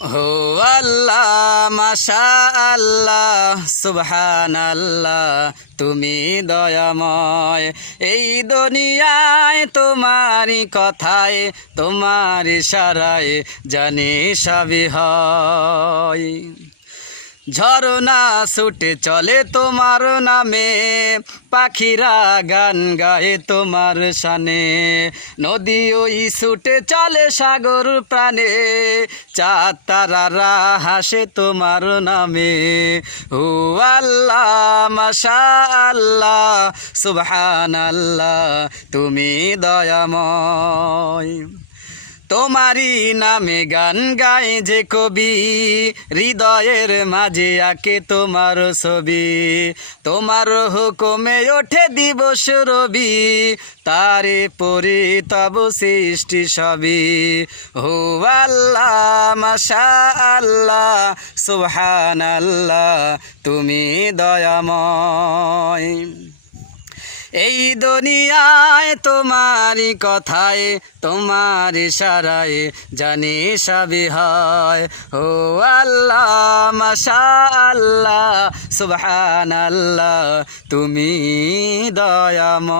হো আল্লাহ মাশা আল্লাহ সুবহানাল্লাহ তুমি দয়াময়। এই দুনিয়ায় তোমারই কথায় তোমার ইশারায় জানি সবই হয়। ঝরনা ছুটে চলে তোমার নামে, পাখিরা গান গায়ে তোমার শানে। নদী ওই ছুটে চলে সাগর প্রাণে, চাঁদ তারারা হাসে তোমার নামে। হু আল্লাহ মাশা আল্লাহ সুবহানাল্লাহ তুমি দয়াময়। তোমারই নামে গান গায় যে কবি, হৃদয়ের মাঝে আঁকে তোমার ছবি। তোমার হুকুমে ওঠে দিবস রবি, তারে পরি তব সৃষ্টি সবই। হু আল্লাহ মাশা আল্লাহ সুবহানাল্লাহ তুমি দয়াময়। এই দুনিয়ায় তোমারই কথায় তোমার ইশারায় জানি সবই হয়। ও আল্লাহ মাশা আল্লাহ সুবহানাল্লাহ তুমি দয়াময়।